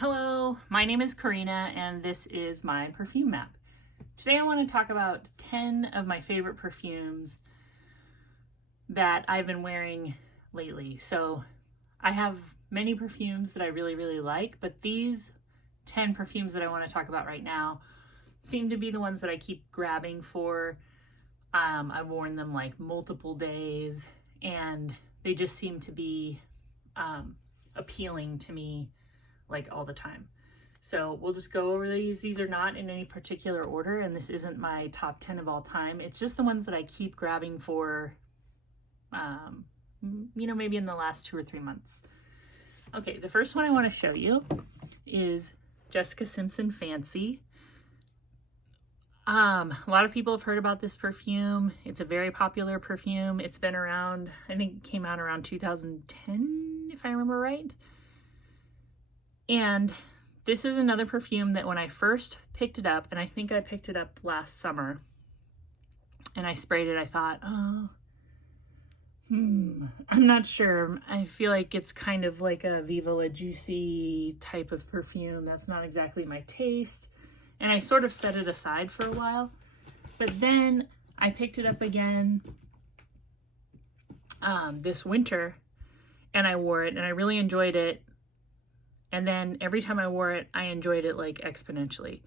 Hello, my name is Karina and this is my perfume map. Today I want to talk about 10 of my favorite perfumes that I've been wearing lately. So I have many perfumes that I really like, but these 10 perfumes that I want to talk about right now seem to be the ones that I keep grabbing for. I've worn them like multiple days and they just seem to be appealing to me like all the time. So we'll just go over these. These are not in any particular order, and this isn't my top 10 of all time. It's just the ones that I keep grabbing for, maybe in the last 2 or 3 months. Okay, the first one I want to show you is Jessica Simpson Fancy. A lot of people have heard about this perfume. It's a very popular perfume. It's been around, I think it came out around 2010, if I remember right. And this is another perfume that when I first picked it up, and I think I picked it up last summer, and I sprayed it, I thought, I'm not sure. I feel like it's kind of like a Viva La Juicy type of perfume. That's not exactly my taste. And I sort of set it aside for a while. But then I picked it up again this winter, and I wore it, and I really enjoyed it. And then every time I wore it, I enjoyed it like exponentially.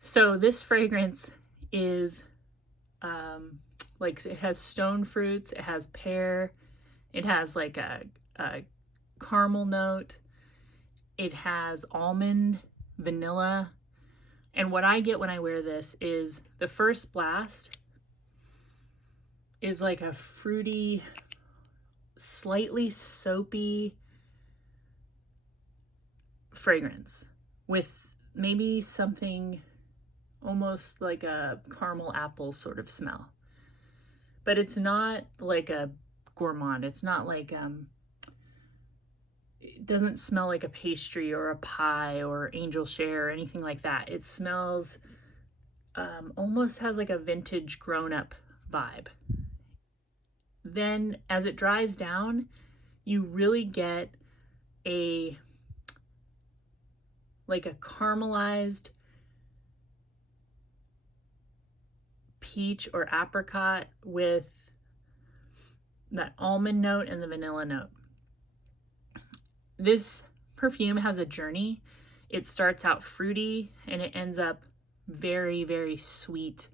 So this fragrance is like, it has stone fruits, it has pear, it has like a caramel note, it has almond, vanilla. And what I get when I wear this is the first blast is like a fruity, slightly soapy fragrance with maybe something almost like a caramel apple sort of smell. But it's not like a gourmand. It's not like, it doesn't smell like a pastry or a pie or angel share or anything like that. It smells, almost has like a vintage grown-up vibe. Then as it dries down, you really get like a caramelized peach or apricot with that almond note and the vanilla note. This perfume has a journey. It starts out fruity and it ends up very sweet,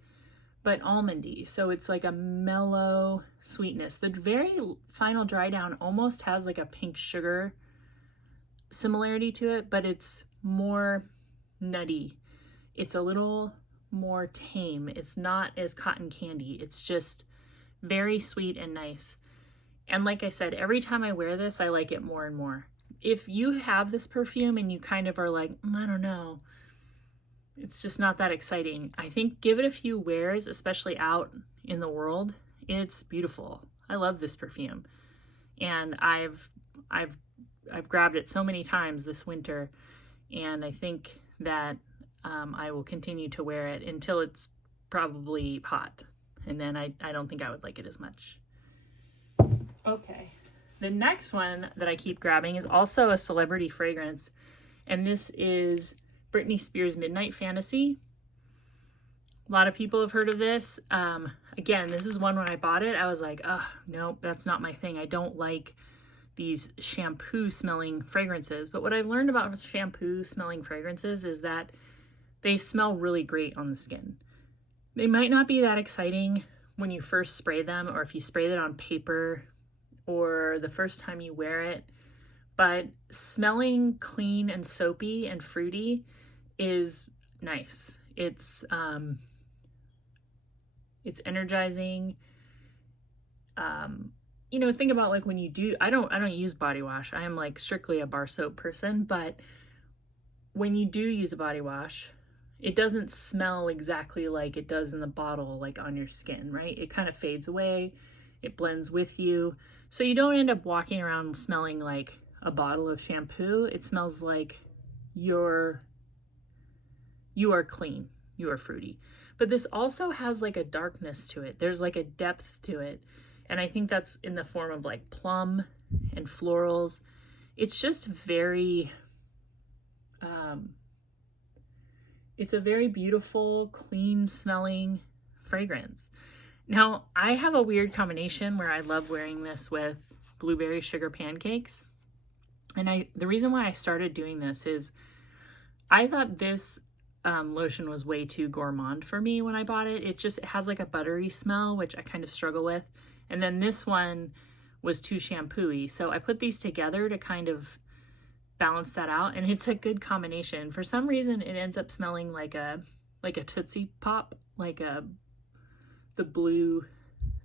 but almondy. So it's like a mellow sweetness. The very final dry down almost has like a pink sugar similarity to it, but it's more nutty. It's a little more tame. It's not as cotton candy. It's just very sweet and nice. And like I said, every time I wear this, I like it more and more. If you have this perfume and you kind of are like, I don't know, it's just not that exciting, I think give it a few wears, especially out in the world. It's beautiful. I love this perfume. And I've grabbed it so many times this winter, and I think that I will continue to wear it until it's probably hot, and then I don't think I would like it as much. Okay, the next one that I keep grabbing is also a celebrity fragrance, and this is Britney Spears Midnight Fantasy. A lot of people have heard of this. Again, this is one when I bought it, I was like, no, that's not my thing. I don't like these shampoo smelling fragrances. But what I've learned about shampoo smelling fragrances is that they smell really great on the skin. They might not be that exciting when you first spray them, or if you spray it on paper, or the first time you wear it, but smelling clean and soapy and fruity is nice. It's energizing. Think about like when you do, I don't use body wash. I am like strictly a bar soap person, but when you do use a body wash, it doesn't smell exactly like it does in the bottle, like on your skin, right? It kind of fades away, it blends with you. So you don't end up walking around smelling like a bottle of shampoo. It smells like you are clean, you are fruity. But this also has like a darkness to it. There's like a depth to it. And I think that's in the form of like plum and florals. It's just very It's a very beautiful, clean smelling fragrance. Now, I have a weird combination where I love wearing this with blueberry sugar pancakes. And the reason why I started doing this is I thought this lotion was way too gourmand for me when I bought it. It has like a buttery smell, which I kind of struggle with. And then this one was too shampoo-y. So I put these together to kind of balance that out, and it's a good combination. For some reason, it ends up smelling like a Tootsie Pop, like the blue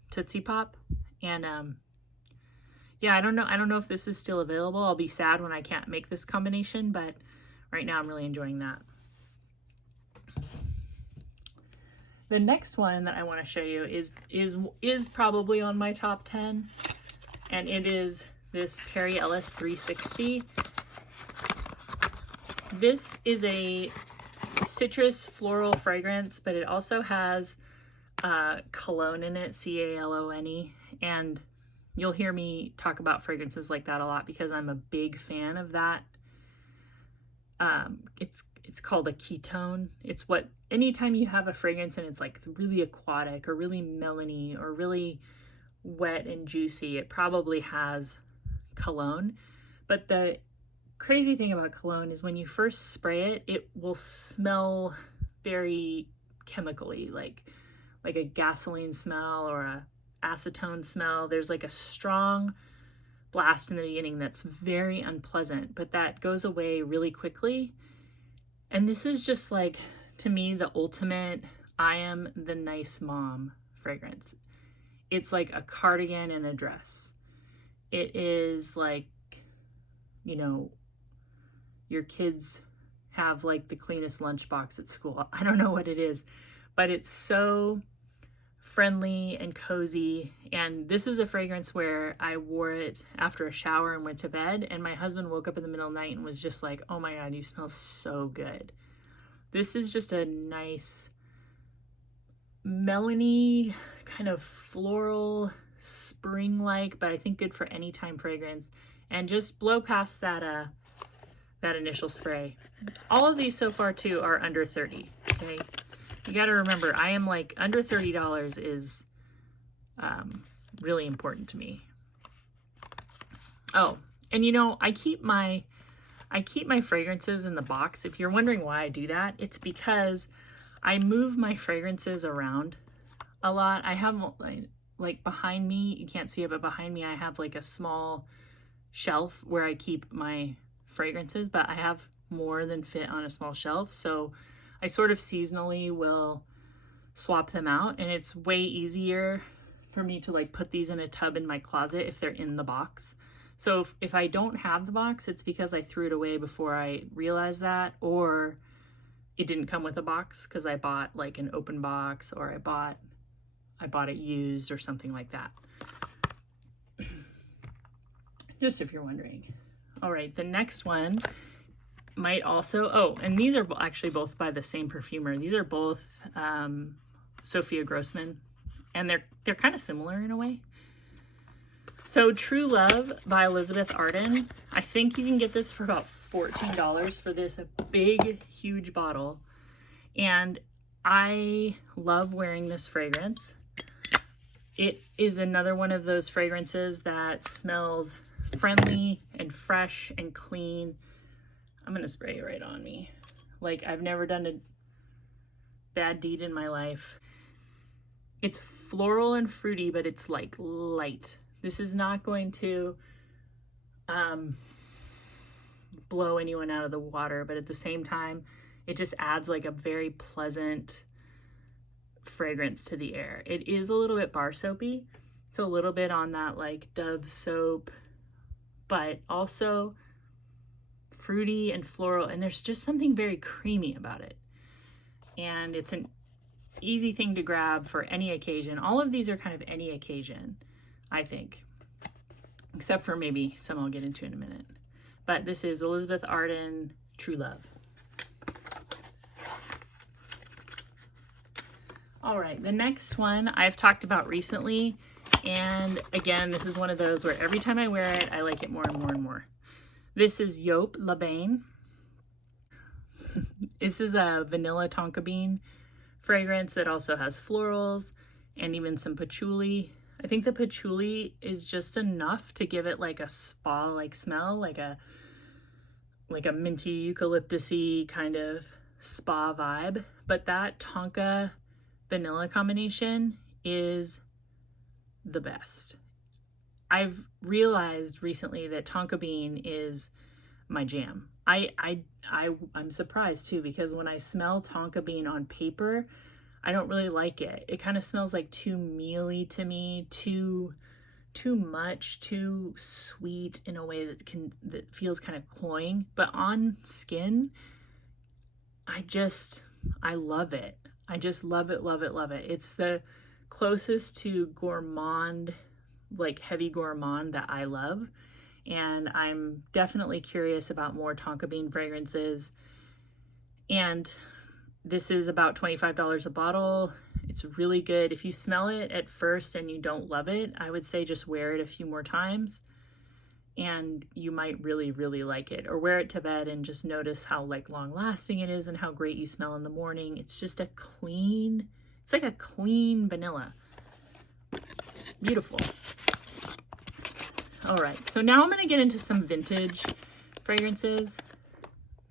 Tootsie Pop. And yeah, I don't know if this is still available. I'll be sad when I can't make this combination, but right now I'm really enjoying that. The next one that I want to show you is probably on my top 10, and it is this Perry Ellis 360. This is a citrus floral fragrance, but it also has cologne in it, C-A-L-O-N-E, and you'll hear me talk about fragrances like that a lot because I'm a big fan of that. It's called a ketone. It's what, anytime you have a fragrance and it's like really aquatic or really melony or really wet and juicy, it probably has cologne. But the crazy thing about cologne is when you first spray it, it will smell very chemically, like a gasoline smell or a acetone smell. There's like a strong blast in the beginning that's very unpleasant, but that goes away really quickly. And this is just like, to me, the ultimate I am the nice mom fragrance. It's like a cardigan and a dress. It is like, you know, your kids have like the cleanest lunchbox at school. I don't know what it is, but it's so friendly and cozy. And this is a fragrance where I wore it after a shower and went to bed, and my husband woke up in the middle of the night and was just like, oh my God, you smell so good. This is just a nice melony, kind of floral, spring-like, but I think good for any time fragrance. And just blow past that that initial spray. All of these so far too are under 30, okay? You got to remember, I am like, under $30 is really important to me. Oh, and you know, I keep my fragrances in the box. If you're wondering why I do that, it's because I move my fragrances around a lot. I have, like behind me, you can't see it, but behind me I have like a small shelf where I keep my fragrances, but I have more than fit on a small shelf. So I sort of seasonally will swap them out, and it's way easier for me to like put these in a tub in my closet if they're in the box. So if I don't have the box, it's because I threw it away before I realized that, or it didn't come with a box because I bought like an open box, or I bought it used or something like that. Just if you're wondering. All right, the next one might also, oh, and these are actually both by the same perfumer. These are both Sophia Grossman, and they're kind of similar in a way. So True Love by Elizabeth Arden. I think you can get this for about $14 for this big, huge bottle. And I love wearing this fragrance. It is another one of those fragrances that smells friendly and fresh and clean. I'm gonna spray it right on me. Like, I've never done a bad deed in my life. It's floral and fruity, but it's like light. This is not going to blow anyone out of the water, but at the same time, it just adds like a very pleasant fragrance to the air. It is a little bit bar soapy. It's a little bit on that like Dove soap, but also fruity and floral, and there's just something very creamy about it. And it's an easy thing to grab for any occasion. All of these are kind of any occasion, I think, except for maybe some I'll get into in a minute. But this is Elizabeth Arden True Love. All right, the next one I've talked about recently, and again, this is one of those where every time I wear it, I like it more and more and more. This is Joop Le Bain. This is a vanilla tonka bean fragrance that also has florals and even some patchouli. I think the patchouli is just enough to give it like a spa-like smell, like a minty eucalyptusy kind of spa vibe. But that tonka vanilla combination is the best. I've realized recently that tonka bean is my jam. I'm surprised too, because when I smell tonka bean on paper, I don't really like it. It kind of smells like too mealy to me, too much, too sweet in a way that feels kind of cloying. But on skin, I love it. I just love it, love it, love it. It's the closest to gourmand, like heavy gourmand that I love. And I'm definitely curious about more tonka bean fragrances. And this is about $25 a bottle. It's really good. If you smell it at first and you don't love it, I would say just wear it a few more times and you might really, really like it. Or wear it to bed and just notice how like long lasting it is and how great you smell in the morning. It's just it's like a clean vanilla. Beautiful. All right, so now I'm going to get into some vintage fragrances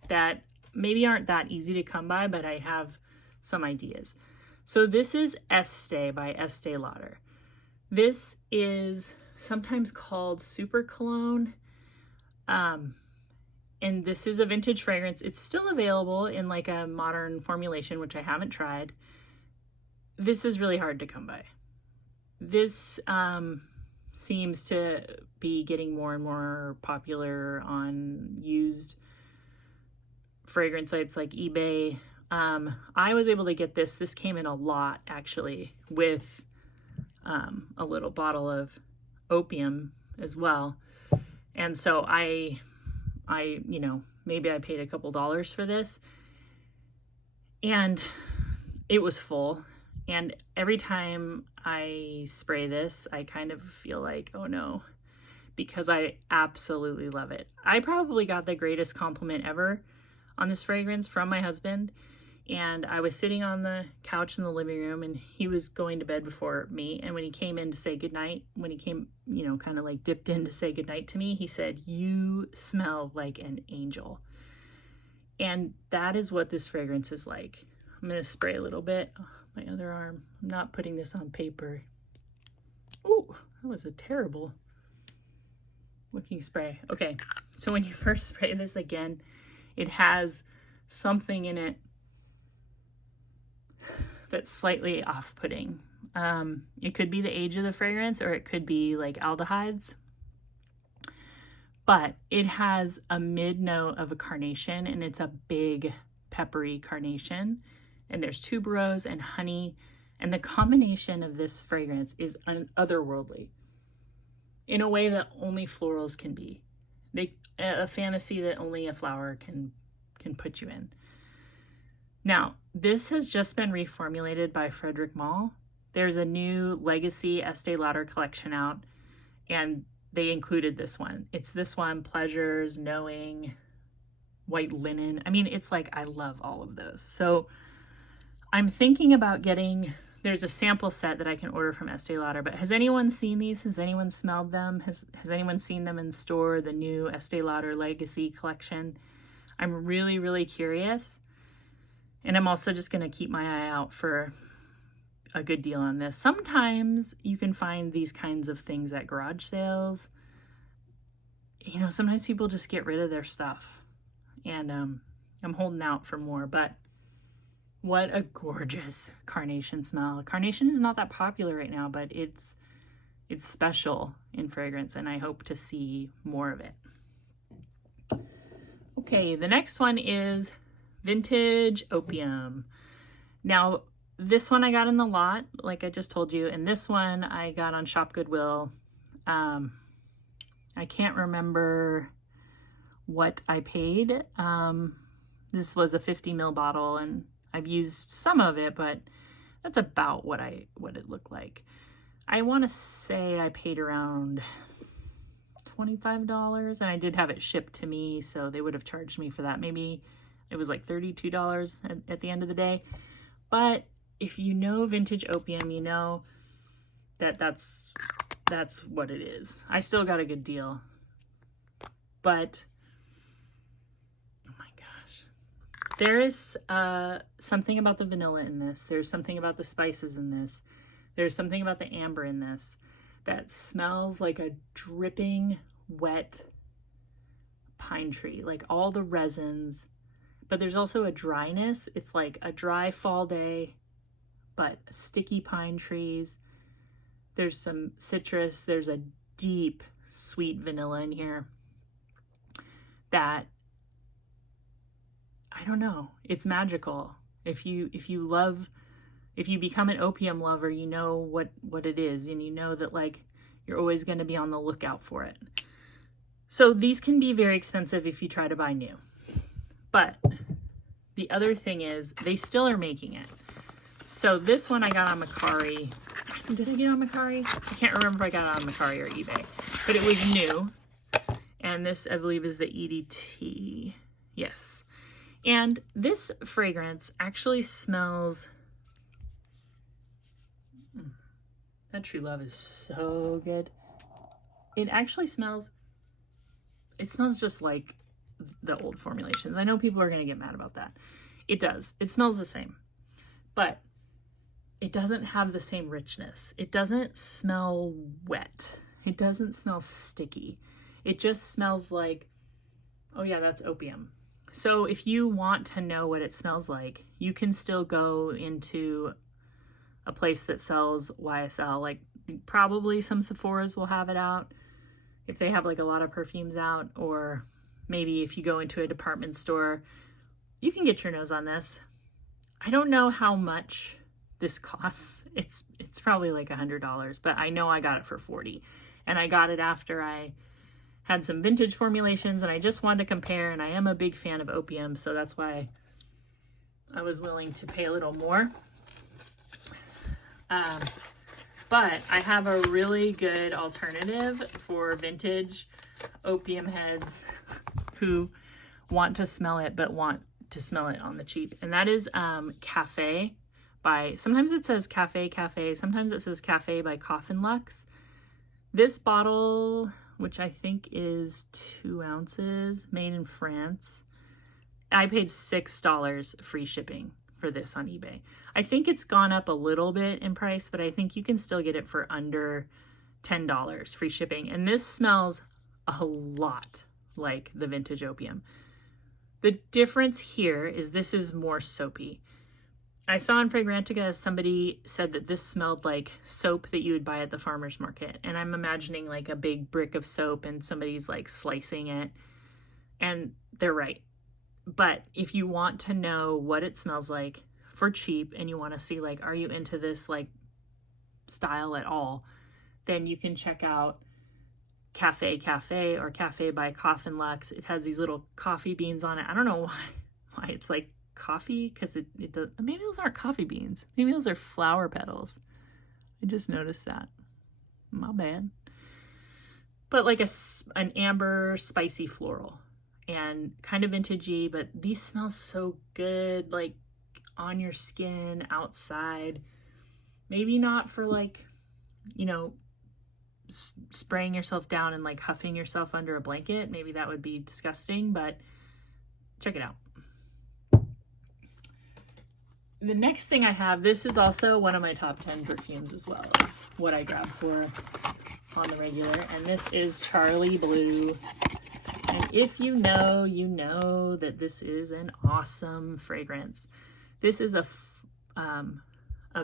that maybe aren't that easy to come by, but I have some ideas. So this is Estée by Estee Lauder. This is sometimes called super cologne, and this is a vintage fragrance. It's still available in like a modern formulation, which I haven't tried. This is really hard to come by. This seems to be getting more and more popular on used fragrance sites like eBay. I was able to get this. This came in a lot actually with a little bottle of opium as well. And so I maybe I paid a couple dollars for this, and it was full. And every time I spray this, I kind of feel like, oh no, because I absolutely love it. I probably got the greatest compliment ever on this fragrance from my husband. And I was sitting on the couch in the living room and he was going to bed before me. And when he came in to say goodnight, when he came, kind of like dipped in to say goodnight to me, he said, "You smell like an angel." And that is what this fragrance is like. I'm going to spray a little bit. Oh, my other arm. I'm not putting this on paper. Ooh, that was a terrible looking spray. Okay, so when you first spray this again, it has something in it that's slightly off-putting. It could be the age of the fragrance, or it could be like aldehydes. But it has a mid-note of a carnation, and it's a big peppery carnation. And there's tuberose and honey, and the combination of this fragrance is otherworldly in a way that only florals can be. A fantasy that only a flower can put you in. Now, this has just been reformulated by Fredric Malle. There's a new Legacy Estee Lauder collection out, and they included this one. It's this one, Pleasures, Knowing, White Linen. I mean, it's like, I love all of those. So I'm thinking about there's a sample set that I can order from Estee Lauder, but has anyone seen these? Has anyone smelled them? Has anyone seen them in store, the new Estee Lauder Legacy collection? I'm really, really curious. And I'm also just going to keep my eye out for a good deal on this. Sometimes you can find these kinds of things at garage sales. Sometimes people just get rid of their stuff. And I'm holding out for more, but what a gorgeous carnation smell. Carnation is not that popular right now, but it's special in fragrance, and I hope to see more of it. Okay, the next one is Vintage Opium. Now, this one I got in the lot, like I just told you, and this one I got on Shop Goodwill. I can't remember what I paid. This was a 50 ml bottle, and I've used some of it, but that's about what it looked like. I want to say I paid around $25, and I did have it shipped to me, so they would have charged me for that. Maybe It was like $32 at the end of the day. But if you know vintage opium, you know that that's what it is. I still got a good deal. But, oh my gosh. There is something about the vanilla in this. There's something about the spices in this. There's something about the amber in this that smells like a dripping, wet pine tree. Like all the resins. But there's also a dryness. It's like a dry fall day, but sticky pine trees. There's some citrus. There's a deep, sweet vanilla in here that, I don't know, it's magical. If you become an opium lover, you know what it is, and you know that like you're always going to be on the lookout for it. So these can be very expensive if you try to buy new. But the other thing is they still are making it. So this one I got on Mercari. Did I get it on Mercari? I can't remember if I got it on Mercari or eBay, but it was new. And this, I believe, is the EDT. Yes. And this fragrance actually smells, that True Love is so good. It actually smells, it smells just like the old formulations. I know people are going to get mad about that. It does. It smells the same. But it doesn't have the same richness. It doesn't smell wet. It doesn't smell sticky. It just smells like, oh yeah, that's opium. So if you want to know what it smells like, you can still go into a place that sells YSL. Like probably some Sephora's will have it out if they have like a lot of perfumes out, or maybe if you go into a department store, you can get your nose on this. I don't know how much this costs. It's probably like $100, but I know I got it for $40. And I got it after I had some vintage formulations and I just wanted to compare, and I am a big fan of opium, so that's why I was willing to pay a little more. But I have a really good alternative for vintage opium heads who want to smell it but want to smell it on the cheap, and that is Cafe by, sometimes it says Cafe, sometimes it says Cafe by Coffin Lux. This bottle, which I think is 2 ounces, made in France, I paid $6 free shipping for this on eBay. I think it's gone up a little bit in price, but I think you can still get it for under $10 free shipping. And this smells a lot like the vintage opium. The difference here is this is more soapy. I saw in Fragrantica somebody said that this smelled like soap that you would buy at the farmer's market. And I'm imagining like a big brick of soap and somebody's like slicing it. And they're right. But if you want to know what it smells like for cheap and you want to see like, are you into this like style at all, then you can check out Cafe or Cafe by Coffin Lux. It has these little coffee beans on it. I don't know why it's like coffee, because it does, maybe those aren't coffee beans, maybe those are flower petals. I just noticed that, my bad. But like an amber spicy floral and kind of vintagey, but these smell so good, like on your skin, outside. Maybe not for like, you know, spraying yourself down and like huffing yourself under a blanket. Maybe that would be disgusting, but check it out. The next thing I have, this is also one of my top 10 perfumes as well. It's what I grab for on the regular. And this is Charlie Blue. And if you know that this is an awesome fragrance. This is a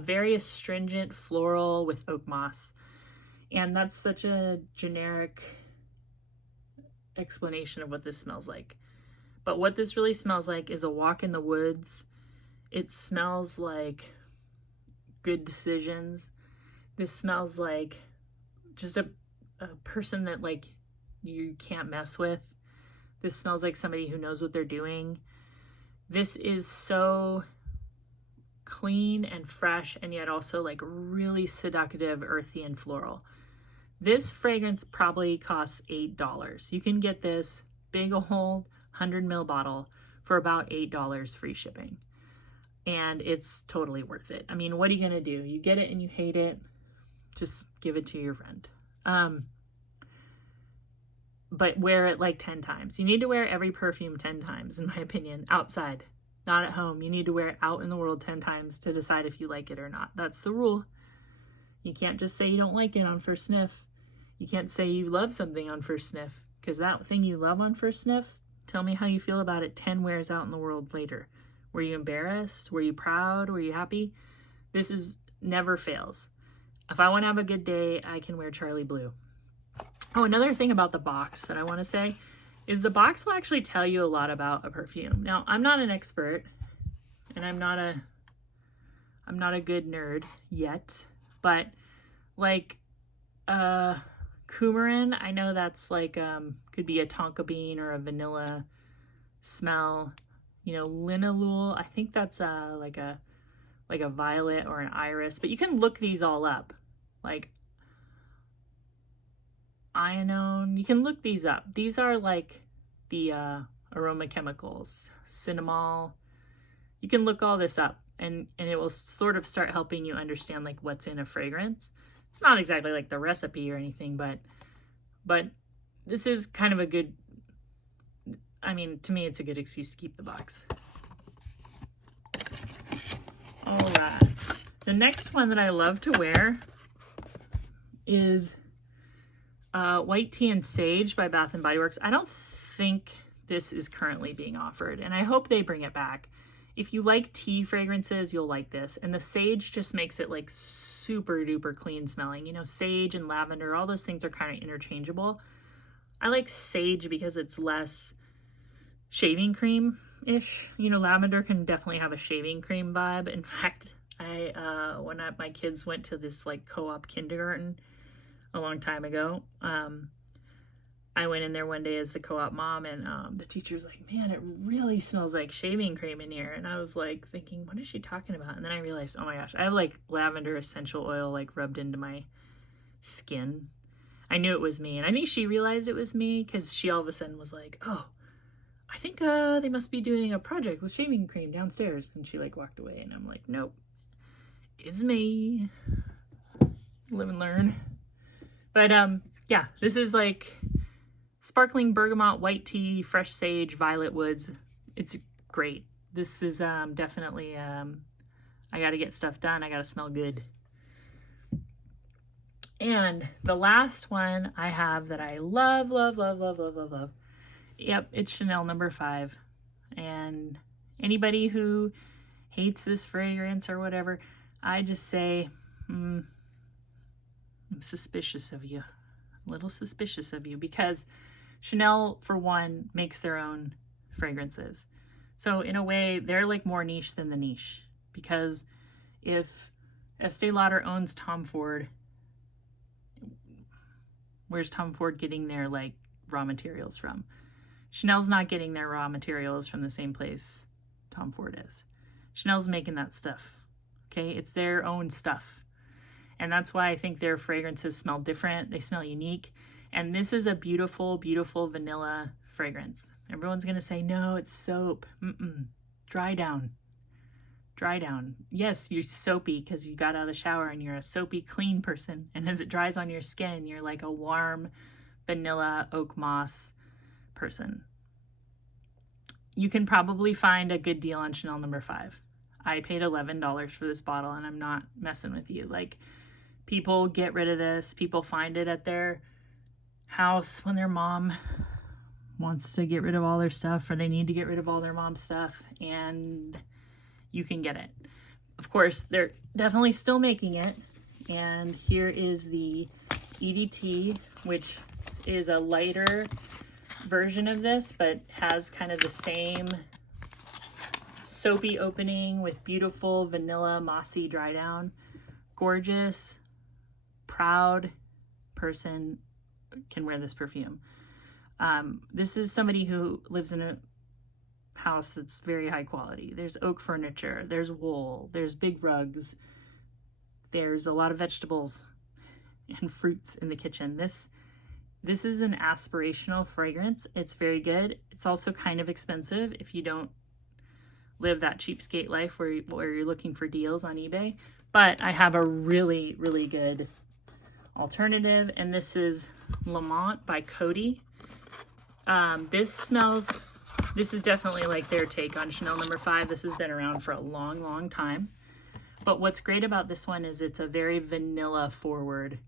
very astringent floral with oak moss. And that's such a generic explanation of what this smells like. But what this really smells like is a walk in the woods. It smells like good decisions. This smells like just a person that like you can't mess with. This smells like somebody who knows what they're doing. This is so clean and fresh, and yet also like really seductive, earthy, and floral. This fragrance probably costs $8. You can get this big old 100 ml bottle for about $8 free shipping. And it's totally worth it. I mean, what are you going to do? You get it and you hate it, just give it to your friend. But wear it like 10 times. You need to wear every perfume 10 times, in my opinion, outside, not at home. You need to wear it out in the world 10 times to decide if you like it or not. That's the rule. You can't just say you don't like it on first sniff. You can't say you love something on first sniff, because that thing you love on first sniff, tell me how you feel about it 10 wears out in the world later. Were you embarrassed? Were you proud? Were you happy? This is never fails. If I want to have a good day, I can wear Charlie Blue. Oh, another thing about the box that I want to say is the box will actually tell you a lot about a perfume. Now, I'm not an expert, and I'm not a good nerd yet, but like coumarin, I know that's like could be a tonka bean or a vanilla smell. You know, linalool, I think that's like a violet or an iris, but you can look these all up. Like Ionone, you can look these up. These are like the aroma chemicals, cinnamol. You can look all this up, and it will sort of start helping you understand like what's in a fragrance. It's not exactly like the recipe or anything, but this is kind of a good, I mean, to me, it's a good excuse to keep the box. All right. The next one that I love to wear is White Tea and Sage by Bath & Body Works. I don't think this is currently being offered, and I hope they bring it back. If you like tea fragrances, you'll like this. And the sage just makes it like super duper clean smelling. You know, sage and lavender, all those things are kind of interchangeable. I like sage because it's less shaving cream-ish. You know, lavender can definitely have a shaving cream vibe. In fact, when my kids went to this like co-op kindergarten a long time ago, I went in there one day as the co-op mom, and the teacher was like, man, it really smells like shaving cream in here. And I was like thinking, what is she talking about? And then I realized, oh my gosh, I have like lavender essential oil like rubbed into my skin. I knew it was me, and I think she realized it was me because she all of a sudden was like, oh, I think they must be doing a project with shaving cream downstairs. And she like walked away, and I'm like, nope, it's me. Live and learn. But yeah, this is like sparkling bergamot, white tea, fresh sage, violet woods. It's great. This is definitely, I got to get stuff done. I got to smell good. And the last one I have that I love, love, love, love, love, love, love. Yep, it's Chanel No. 5. And anybody who hates this fragrance or whatever, I just say, I'm suspicious of you. A little suspicious of you, because Chanel, for one, makes their own fragrances. So in a way, they're like more niche than the niche, because if Estee Lauder owns Tom Ford, where's Tom Ford getting their like raw materials from? Chanel's not getting their raw materials from the same place Tom Ford is. Chanel's making that stuff. Okay, it's their own stuff. And that's why I think their fragrances smell different. They smell unique. And this is a beautiful, beautiful vanilla fragrance. Everyone's going to say, no, it's soap. Dry down. Dry down. Yes, you're soapy because you got out of the shower and you're a soapy, clean person. And as it dries on your skin, you're like a warm vanilla oak moss person. You can probably find a good deal on Chanel No. 5. I paid $11 for this bottle, and I'm not messing with you. Like, people get rid of this. People find it at their house when their mom wants to get rid of all their stuff, or they need to get rid of all their mom's stuff, and you can get it. Of course, they're definitely still making it. And here is the EDT, which is a lighter version of this, but has kind of the same soapy opening with beautiful vanilla mossy dry down. Gorgeous, proud person can wear this perfume. This is somebody who lives in a house that's very high quality. There's oak furniture, there's wool, there's big rugs, there's a lot of vegetables and fruits in the kitchen. This This is an aspirational fragrance. It's very good. It's also kind of expensive if you don't live that cheapskate life where you're looking for deals on eBay. But I have a really, really good alternative, and this is Lamont by Coty. This is definitely like their take on Chanel No. 5. This has been around for a long, long time. But what's great about this one is it's a very vanilla forward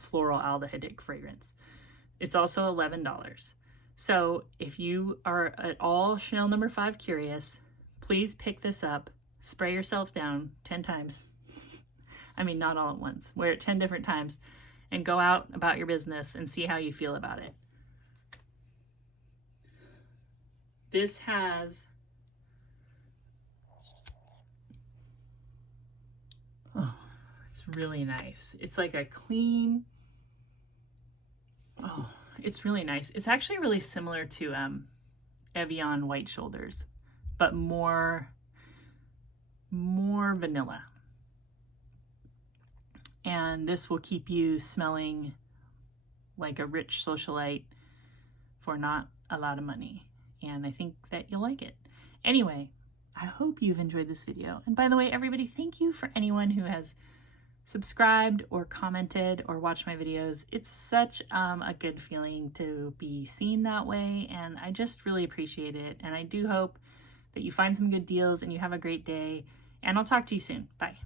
floral aldehydic fragrance. It's also $11. So if you are at all Chanel No. 5 curious, please pick this up, spray yourself down 10 times. I mean, not all at once. Wear it 10 different times and go out about your business and see how you feel about it. This has, oh, it's really nice. It's like a clean, oh, it's really nice. It's actually really similar to Evian White Shoulders, but more vanilla. And this will keep you smelling like a rich socialite for not a lot of money. And I think that you'll like it. Anyway, I hope you've enjoyed this video. And by the way, everybody, thank you for anyone who has subscribed or commented or watched my videos. It's such a good feeling to be seen that way, and I just really appreciate it. And I do hope that you find some good deals and you have a great day, and I'll talk to you soon. Bye.